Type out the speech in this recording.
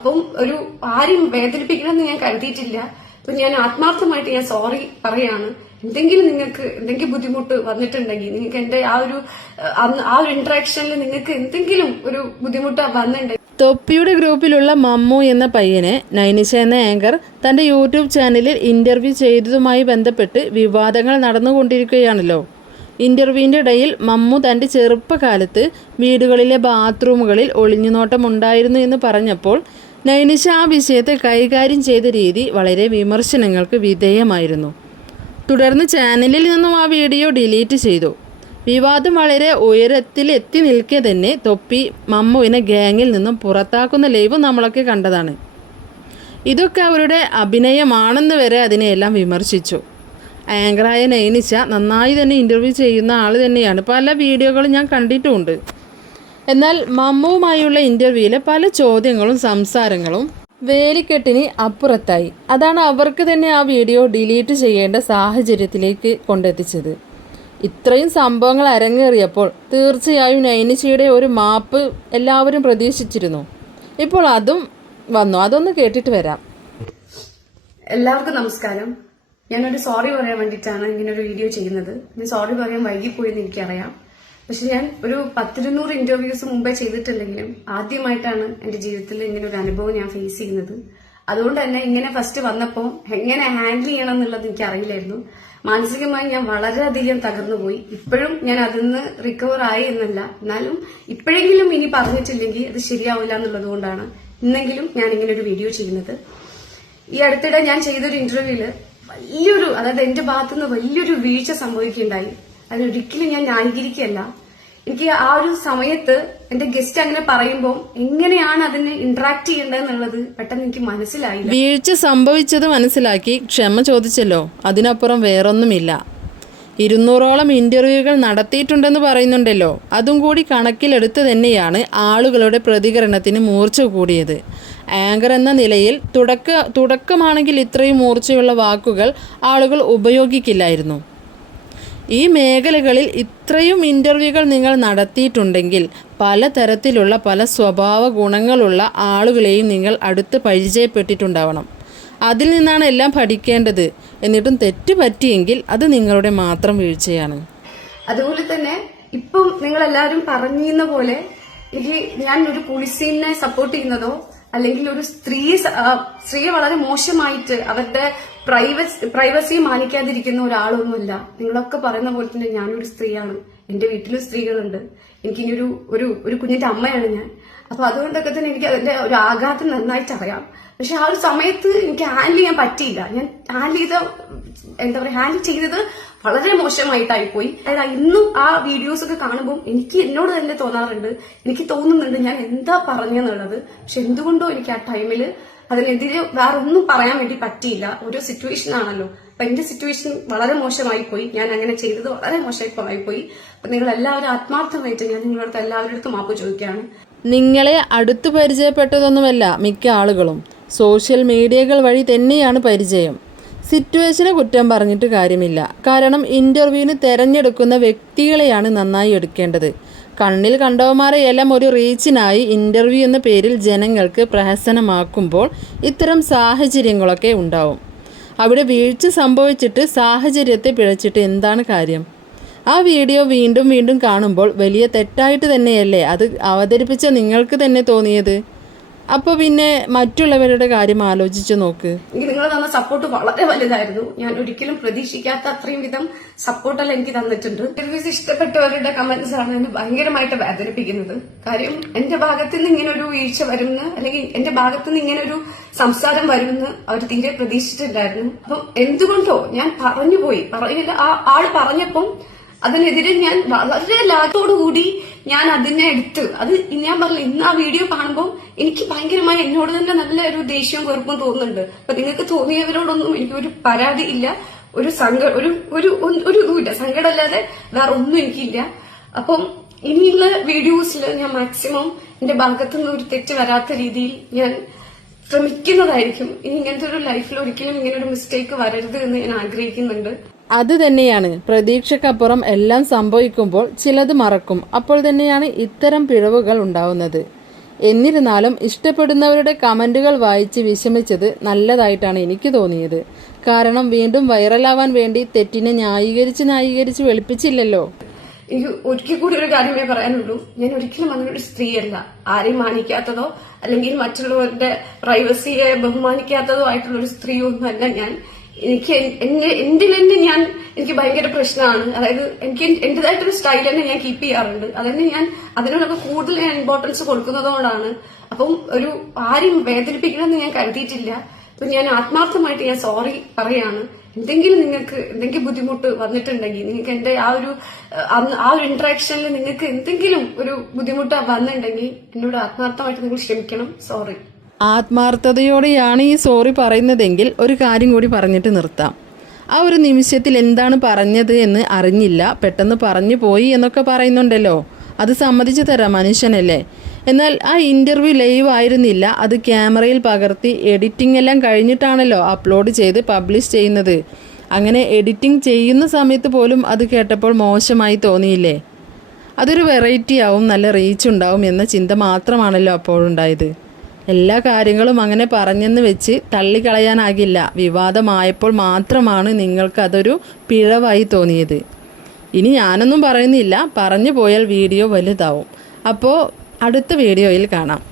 അപ്പം ഒരു ആരും വേദനിപ്പിക്കണമെന്ന് ഞാൻ കരുതിയിട്ടില്ല. അപ്പൊ ഞാൻ ആത്മാർത്ഥമായിട്ട് ഞാൻ സോറി പറയാണ്. എന്തെങ്കിലും നിങ്ങൾക്ക് എന്തെങ്കിലും ബുദ്ധിമുട്ട് വന്നിട്ടുണ്ടെങ്കിൽ നിങ്ങൾക്ക് എന്റെ ആ ഒരു ആ ഒരു ഇന്ററാക്ഷനിൽ നിങ്ങൾക്ക് എന്തെങ്കിലും ഒരു ബുദ്ധിമുട്ട് വന്നിട്ടുണ്ടെങ്കിൽ തൊപ്പിയുടെ ഗ്രൂപ്പിലുള്ള മമ്മു എന്ന പയ്യനെ നൈനിഷ എന്ന ആങ്കർ തന്റെ യൂട്യൂബ് ചാനലിൽ ഇന്റർവ്യൂ ചെയ്തതുമായി ബന്ധപ്പെട്ട് വിവാദങ്ങൾ നടന്നുകൊണ്ടിരിക്കുകയാണല്ലോ. ഇന്റർവ്യൂവിന്റെ ഇടയിൽ മമ്മു തന്റെ ചെറുപ്പകാലത്ത് വീടുകളിലെ ബാത്റൂമുകളിൽ ഒളിഞ്ഞുനോട്ടം ഉണ്ടായിരുന്നു എന്ന് പറഞ്ഞപ്പോൾ നൈനിഷ ആ വിഷയത്തെ കൈകാര്യം ചെയ്ത രീതി വളരെ വിമർശനങ്ങൾക്ക് വിധേയമായിരുന്നു. തുടർന്ന് ചാനലിൽ നിന്നും ആ വീഡിയോ ഡിലീറ്റ് ചെയ്തു. വിവാദം വളരെ ഉയരത്തിൽ എത്തി നിൽക്കെ തന്നെ തൊപ്പി മമ്മുവിനെ ഗാങ്ങിൽ നിന്നും പുറത്താക്കുന്ന ലൈവ് നമ്മളൊക്കെ കണ്ടതാണ്. ഇതൊക്കെ അവരുടെ അഭിനയമാണെന്ന് വരെ അതിനെയെല്ലാം വിമർശിച്ചു. ആങ്കറായ നൈനിച്ച നന്നായി തന്നെ ഇന്റർവ്യൂ ചെയ്യുന്ന ആൾ തന്നെയാണ്. പല വീഡിയോകളും ഞാൻ കണ്ടിട്ടുമുണ്ട്. എന്നാൽ മമ്മുവുമായുള്ള ഇന്റർവ്യൂയിലെ പല ചോദ്യങ്ങളും സംസാരങ്ങളും വേലിക്കെട്ടിന് അപ്പുറത്തായി. അതാണ് അവർക്ക് തന്നെ ആ വീഡിയോ ഡിലീറ്റ് ചെയ്യേണ്ട സാഹചര്യത്തിലേക്ക് കൊണ്ടെത്തിച്ചത്. ഇത്രയും സംഭവങ്ങൾ അരങ്ങേറിയപ്പോൾ തീർച്ചയായും നൈനിച്ചയുടെ ഒരു മാപ്പ് എല്ലാവരും പ്രതീക്ഷിച്ചിരുന്നു. ഇപ്പോൾ അതും വന്നു. അതൊന്ന് കേട്ടിട്ട് വരാം. എല്ലാവർക്കും നമസ്കാരം. ഞാനൊരു സോറി പറയാൻ വേണ്ടിയിട്ടാണ് ഇങ്ങനെ ഒരു വീഡിയോ ചെയ്യുന്നത്. ഞാൻ സോറി പറയാൻ വൈകിപ്പോയെന്ന് എനിക്കറിയാം. പക്ഷെ ഞാൻ ഒരു പത്തിരുന്നൂറ് ഇന്റർവ്യൂസ് മുമ്പേ ചെയ്തിട്ടില്ലെങ്കിലും ആദ്യമായിട്ടാണ് എന്റെ ജീവിതത്തിൽ ഇങ്ങനെ ഒരു അനുഭവം ഞാൻ ഫേസ് ചെയ്യുന്നത്. അതുകൊണ്ട് തന്നെ ഇങ്ങനെ ഫസ്റ്റ് വന്നപ്പോൾ എങ്ങനെ ഹാൻഡിൽ ചെയ്യണം എന്നുള്ളത് എനിക്ക് അറിയില്ലായിരുന്നു മാനസികമായി ഞാൻ വളരെയധികം തകർന്നുപോയി. ഇപ്പോഴും ഞാൻ അതിൽ നിന്ന് റിക്കവർ ആയി എന്നല്ല. എന്നാലും ഇപ്പോഴെങ്കിലും ഇനി പറഞ്ഞിട്ടില്ലെങ്കിൽ അത് ശരിയാവില്ല എന്നുള്ളത് കൊണ്ടാണ് ഇന്നെങ്കിലും ഞാൻ ഇങ്ങനെ ഒരു വീഡിയോ ചെയ്യുന്നത്. ഈ അടുത്തിടെ ഞാൻ ചെയ്തൊരു ഇന്റർവ്യൂവിൽ വലിയൊരു അതായത് എന്റെ ഭാഗത്തുനിന്ന് വലിയൊരു വീഴ്ച സംഭവിക്കുകയുണ്ടായി. അതിനൊരിക്കലും ഞാൻ ന്യായീകരിക്കുകയല്ല. എനിക്ക് ആ ഒരു സമയത്ത് എന്റെ ഗസ്റ്റ് അങ്ങനെ പറയുമ്പോൾ എങ്ങനെയാണ് അതിന് ഇന്ററാക്ട് ചെയ്യേണ്ടതെന്നുള്ളത് പെട്ടെന്ന് എനിക്ക് മനസ്സിലായി വീഴ്ച സംഭവിച്ചത് മനസ്സിലാക്കി ക്ഷമ ചോദിച്ചല്ലോ. അതിനപ്പുറം വേറൊന്നുമില്ല. ഇരുന്നൂറോളം ഇന്റർവ്യൂകൾ നടത്തിയിട്ടുണ്ടെന്ന് പറയുന്നുണ്ടല്ലോ. അതും കൂടി കണക്കിലെടുത്ത് തന്നെയാണ് ആളുകളുടെ പ്രതികരണത്തിന് മൂർച്ച കൂടിയത്. ആങ്കർ എന്ന നിലയിൽ തുടക്ക തുടക്കമാണെങ്കിൽ ഇത്രയും മൂർച്ചയുള്ള വാക്കുകൾ ആളുകൾ ഉപയോഗിക്കില്ലായിരുന്നു. ഈ മേഖലകളിൽ ഇത്രയും ഇന്റർവ്യൂകൾ നിങ്ങൾ നടത്തിയിട്ടുണ്ടെങ്കിൽ പലതരത്തിലുള്ള പല സ്വഭാവ ഗുണങ്ങളുള്ള ആളുകളെയും നിങ്ങൾ അടുത്ത് പരിചയപ്പെട്ടിട്ടുണ്ടാവണം. അതിൽ നിന്നാണ് എല്ലാം പഠിക്കേണ്ടത്. എന്നിട്ടും തെറ്റ് പറ്റിയെങ്കിൽ അത് നിങ്ങളുടെ മാത്രം വീഴ്ചയാണ്. അതുപോലെ തന്നെ ഇപ്പം നിങ്ങൾ എല്ലാവരും പറഞ്ഞിരുന്ന പോലെ എനിക്ക് ഞാൻ ഒരു പുളിസീനെ സപ്പോർട്ട് ചെയ്യുന്നതോ അല്ലെങ്കിൽ ഒരു സ്ത്രീ സ്ത്രീയെ വളരെ മോശമായിട്ട് അവരുടെ പ്രൈവസി പ്രൈവസി മാനിക്കാതിരിക്കുന്ന ഒരാളൊന്നുമല്ല. നിങ്ങളൊക്കെ പറയുന്ന പോലെ തന്നെ ഞാനൊരു സ്ത്രീയാണ്. എന്റെ വീട്ടിലും സ്ത്രീകളുണ്ട്. എനിക്ക് ഇനി ഒരു ഒരു ഒരു കുഞ്ഞിന്റെ അമ്മയാണ് ഞാൻ. അപ്പൊ അതുകൊണ്ടൊക്കെ തന്നെ എനിക്ക് അതിന്റെ ഒരു ആഘാതം നന്നായിട്ട് അറിയാം. പക്ഷെ ആ ഒരു സമയത്ത് എനിക്ക് ഹാൻഡിൽ ചെയ്യാൻ പറ്റിയില്ല. ഞാൻ ഹാൻഡിൽ ചെയ്ത എന്താ പറയാ ഹാൻഡിൽ ചെയ്തത് വളരെ മോശമായിട്ടായി പോയി അതായത് ഇന്നും ആ വീഡിയോസ് ഒക്കെ കാണുമ്പോൾ എനിക്ക് എന്നോട് തന്നെ തോന്നാറുണ്ട്. എനിക്ക് തോന്നുന്നുണ്ട് ഞാൻ എന്താ പറഞ്ഞെന്നുള്ളത്. പക്ഷെ എന്തുകൊണ്ടോ എനിക്ക് ആ ടൈമിൽ അതിനെതിരെ വേറൊന്നും പറയാൻ വേണ്ടി പറ്റിയില്ല. ഒരു സിറ്റുവേഷൻ ആണല്ലോ. അപ്പൊ എന്റെ സിറ്റുവേഷൻ വളരെ മോശമായി പോയി ഞാൻ അങ്ങനെ ചെയ്തത് വളരെ മോശമായി പോയി അപ്പൊ നിങ്ങൾ എല്ലാവരും ആത്മാർത്ഥമായിട്ട് ഞാൻ നിങ്ങളടുത്ത് എല്ലാവരുടെ മാപ്പ് ചോദിക്കുകയാണ്. നിങ്ങളെ അടുത്തു പരിചയപ്പെട്ടതൊന്നുമല്ല മിക്ക ആളുകളും. സോഷ്യൽ മീഡിയകൾ വഴി തന്നെയാണ് പരിചയം. സിറ്റുവേഷനെ കുറ്റം പറഞ്ഞിട്ട് കാര്യമില്ല. കാരണം ഇന്റർവ്യൂവിന് തിരഞ്ഞെടുക്കുന്ന വ്യക്തികളെയാണ് നന്നായി എടുക്കേണ്ടത്. കണ്ണിൽ കണ്ടവന്മാരെ എല്ലാം ഒരു റീച്ചിനായി ഇന്റർവ്യൂ എന്ന പേരിൽ ജനങ്ങൾക്ക് പ്രഹസനമാക്കുമ്പോൾ ഇത്തരം സാഹചര്യങ്ങളൊക്കെ ഉണ്ടാവും. അവിടെ വീഴ്ച സംഭവിച്ചിട്ട് സാഹചര്യത്തെ പിഴച്ചിട്ട് എന്താണ് കാര്യം? ആ വീഡിയോ വീണ്ടും വീണ്ടും കാണുമ്പോൾ വലിയ തെറ്റായിട്ട് തന്നെയല്ലേ? അത് അവതരിപ്പിച്ച നിങ്ങൾക്ക് തന്നെ തോന്നിയത്? അപ്പോൾ പിന്നെ മറ്റുള്ളവരുടെ കാര്യം ആലോചിച്ചു നോക്ക്. നിങ്ങൾ തന്ന സപ്പോർട്ട് വളരെ വലുതായിരുന്നു. ഞാൻ ഒരിക്കലും പ്രതീക്ഷിക്കാത്ത അത്രയും വിധം സപ്പോർട്ടെല്ലാം എനിക്ക് തന്നിട്ടുണ്ട്. സർവീസ് ഇഷ്ടപ്പെട്ടവരുടെ കമന്റ്സ് ആണ് എന്നെ ഭയങ്കരമായിട്ട് വേദനിപ്പിക്കുന്നത്. കാര്യം എന്റെ ഭാഗത്ത് നിന്ന് ഇങ്ങനെ ഒരു വീഴ്ച വരുമെന്ന് അല്ലെങ്കിൽ എന്റെ ഭാഗത്ത് നിന്ന് ഇങ്ങനെ ഒരു സംസാരം വരുമെന്ന് അവർ തീരെ പ്രതീക്ഷിച്ചിട്ടുണ്ടായിരുന്നു. അപ്പം എന്തുകൊണ്ടോ ഞാൻ പറഞ്ഞുപോയി. പറഞ്ഞില്ല ആ ആൾ പറഞ്ഞപ്പം അതിനെതിരെ ഞാൻ വളരെ ലാഘത്തോടുകൂടി ഞാൻ അതിനെ എടുത്ത് അത് ഞാൻ പറഞ്ഞില്ല ഇന്ന് ആ വീഡിയോ കാണുമ്പോൾ എനിക്ക് ഭയങ്കരമായി എന്നോട് തന്നെ നല്ല ഒരു ദേഷ്യവും വെറുപ്പും തോന്നുന്നുണ്ട്. അപ്പൊ നിങ്ങൾക്ക് തോന്നിയവരോടൊന്നും എനിക്കൊരു പരാതി ഇല്ല. ഒരു സങ്ക ഒരു ഒരു ഒരു ഇതുമില്ല സങ്കടമല്ലാതെ വേറെ ഒന്നും എനിക്കില്ല. അപ്പം ഇനിയുള്ള വീഡിയോസിൽ ഞാൻ മാക്സിമം എന്റെ ഭാഗത്തുനിന്ന് ഒരു തെറ്റ് വരാത്ത രീതിയിൽ ഞാൻ ശ്രമിക്കുന്നതായിരിക്കും. ഇനി ഇങ്ങനത്തെ ഒരു ലൈഫിൽ ഒരിക്കലും ഇങ്ങനെ ഒരു മിസ്റ്റേക്ക് വരരുത് എന്ന് ഞാൻ ആഗ്രഹിക്കുന്നുണ്ട്. അത് തന്നെയാണ്. പ്രതീക്ഷക്കപ്പുറം എല്ലാം സംഭവിക്കുമ്പോൾ ചിലത് മറക്കും. അപ്പോൾ തന്നെയാണ് ഇത്തരം പിഴവുകൾ ഉണ്ടാവുന്നത്. എന്നിരുന്നാലും ഇഷ്ടപ്പെടുന്നവരുടെ കമന്റുകൾ വായിച്ച് വിഷമിച്ചത് നല്ലതായിട്ടാണ് എനിക്ക് തോന്നിയത്. കാരണം വീണ്ടും വൈറലാവാൻ വേണ്ടി തെറ്റിനെ ന്യായീകരിച്ച് ന്യായീകരിച്ച് വെളുപ്പിച്ചില്ലല്ലോ. എനിക്ക് ഒരിക്കൽ കൂടി ഒരു കാര്യമേ പറയാനുള്ളൂ. ഞാൻ ഒരിക്കലും അങ്ങനൊരു സ്ത്രീയല്ല. ആരെയും മാനിക്കാത്തതോ അല്ലെങ്കിൽ മറ്റുള്ളവരുടെ പ്രൈവസിയെ ബഹുമാനിക്കാത്തതോ ആയിട്ടുള്ള ഒരു സ്ത്രീ ഒന്നുമല്ല ഞാൻ. എനിക്ക് എന്റെ തന്നെ ഞാൻ എനിക്ക് ഭയങ്കര പ്രശ്നമാണ്. അതായത് എനിക്ക് എന്റേതായിട്ടൊരു സ്റ്റൈൽ തന്നെ ഞാൻ കീപ്പ് ചെയ്യാറുണ്ട്. അതന്നെ ഞാൻ അതിനോടൊക്കെ കൂടുതൽ ഞാൻ ഇമ്പോർട്ടൻസ് കൊടുക്കുന്നതുകൊണ്ടാണ്. അപ്പം ഒരു ആരും വേദനിപ്പിക്കണമെന്ന് ഞാൻ കരുതിയിട്ടില്ല. അപ്പൊ ഞാൻ ആത്മാർത്ഥമായിട്ട് ഞാൻ സോറി പറയാണ്. എന്തെങ്കിലും നിങ്ങൾക്ക് എന്തെങ്കിലും ബുദ്ധിമുട്ട് വന്നിട്ടുണ്ടെങ്കിൽ നിങ്ങൾക്ക് എന്റെ ആ ഒരു ആ ഒരു ഇന്ററാക്ഷനിൽ നിങ്ങൾക്ക് എന്തെങ്കിലും ഒരു ബുദ്ധിമുട്ട് വന്നിട്ടുണ്ടെങ്കിൽ എന്നോട് ആത്മാർത്ഥമായിട്ട് നിങ്ങൾ ക്ഷമിക്കണം. സോറി ആത്മാർത്ഥതയോടെയാണ് ഈ സോറി പറയുന്നതെങ്കിൽ ഒരു കാര്യം കൂടി പറഞ്ഞിട്ട് നിർത്താം. ആ ഒരു നിമിഷത്തിൽ എന്താണ് പറഞ്ഞത് എന്ന് അറിഞ്ഞില്ല. പെട്ടെന്ന് പറഞ്ഞു പോയി എന്നൊക്കെ പറയുന്നുണ്ടല്ലോ. അത് സമ്മതിച്ചു തരാം മനുഷ്യനല്ലേ. എന്നാൽ ആ ഇന്റർവ്യൂ ലൈവ് ആയിരുന്നില്ല. അത് ക്യാമറയിൽ പകർത്തി എഡിറ്റിംഗ് എല്ലാം കഴിഞ്ഞിട്ടാണല്ലോ അപ്ലോഡ് ചെയ്ത് പബ്ലിഷ് ചെയ്യുന്നത്. അങ്ങനെ എഡിറ്റിംഗ് ചെയ്യുന്ന സമയത്ത് പോലും അത് കേട്ടപ്പോൾ മോശമായി തോന്നിയില്ലേ? അതൊരു വെറൈറ്റി ആവും നല്ല റീച്ച് ഉണ്ടാവും എന്ന ചിന്ത മാത്രമാണല്ലോ അപ്പോഴുണ്ടായത്. എല്ലാ കാര്യങ്ങളും അങ്ങനെ പറഞ്ഞെന്ന് വെച്ച് തള്ളിക്കളയാനാകില്ല. വിവാദമായപ്പോൾ മാത്രമാണ് നിങ്ങൾക്കതൊരു പിഴവായി തോന്നിയത്. ഇനി ഞാനൊന്നും പറയുന്നില്ല. പറഞ്ഞു പോയാൽ വീഡിയോ വലുതാവും. അപ്പോൾ അടുത്ത വീഡിയോയിൽ കാണാം.